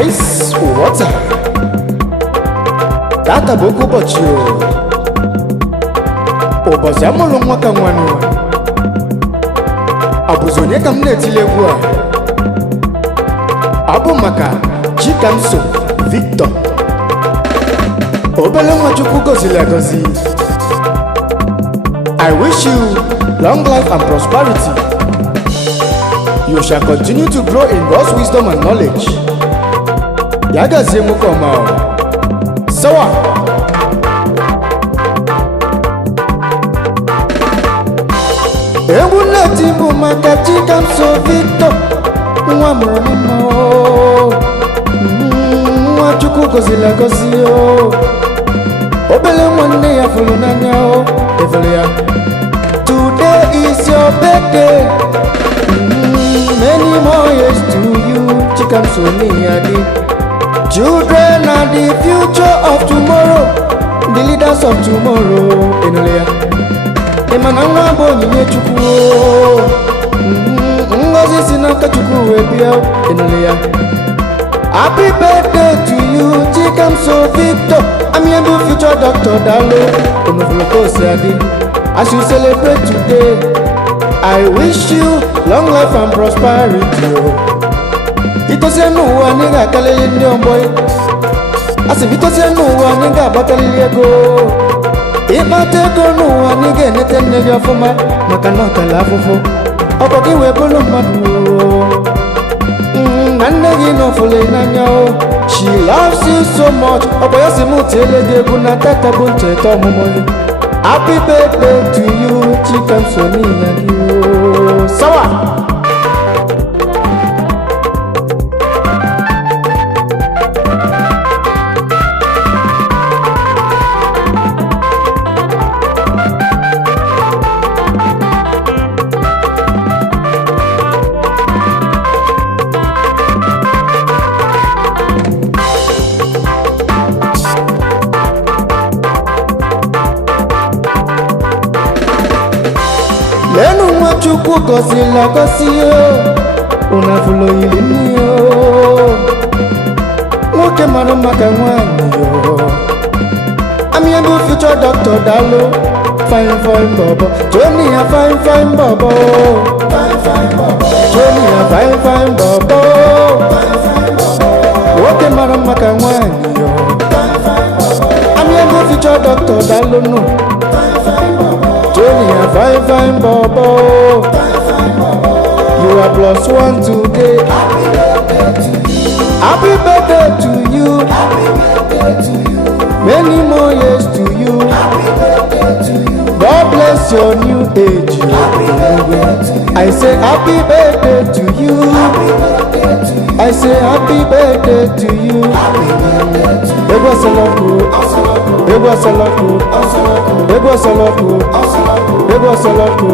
ice water. Tata boku bochio. Obozi amolo mwaka nwanu. Abuzonye kamne tilegwa. Abu maka CHIKAMSO VICTOR. Obele mwachukwu gozile agozi. I wish you long life and prosperity. You shall continue to grow in God's wisdom and knowledge. Yagazie mukoma. Sawa. Ewu netibu maka CHIKAMSO VICTOR. Nwa mụrụ nwa chukwu gozile agozi o. Obele nwanne ya fụrụ n'anya o. Today is your birthday. Many more years to you, CHIKAMSO Niyadi. Children are the future of tomorrow, the leaders of tomorrow. Enolea. Emana nwa nyinye chukwu. Ngozi sinaka chukwu webia. Enolea. Happy birthday to you, CHIKAMSO VICTOR. I'm your future doctor, Dalo. Onofuloko Siadi. As you celebrate today, I wish you long life and prosperity. Itose nuwa niga kalele nyomboy. Asi itose nuwa niga bakalele ego. Imateko nuwa niga netene yafuma makanota lafufu. Okoki webolo madu. Nannegi no fule nanyo. She loves you so much. Okoyasi mutele degu na tata bunche to mumoli. Happy birthday to you, CHIKAMSO Niyadi. Sawa. Lenu mwachukwu gozila gozi yo. Unafulo ilimi yo. Mwoke mara maka nwani yo. I'm your future doctor Dalo. Fine fine bobo. Tony a fine fine bobo. Tony a fine fine bobo. Mwoke mara maka nwani yo. I'm your future doctor Dalo no. Tony a fine fine bobo. You are +1 today. Happy birthday to you. Many more years to you. God bless your new age. I say happy birthday to you. I say happy birthday to you. Ego saloko. Ego saloko. Ego saloko. Ego saloko.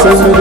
Send me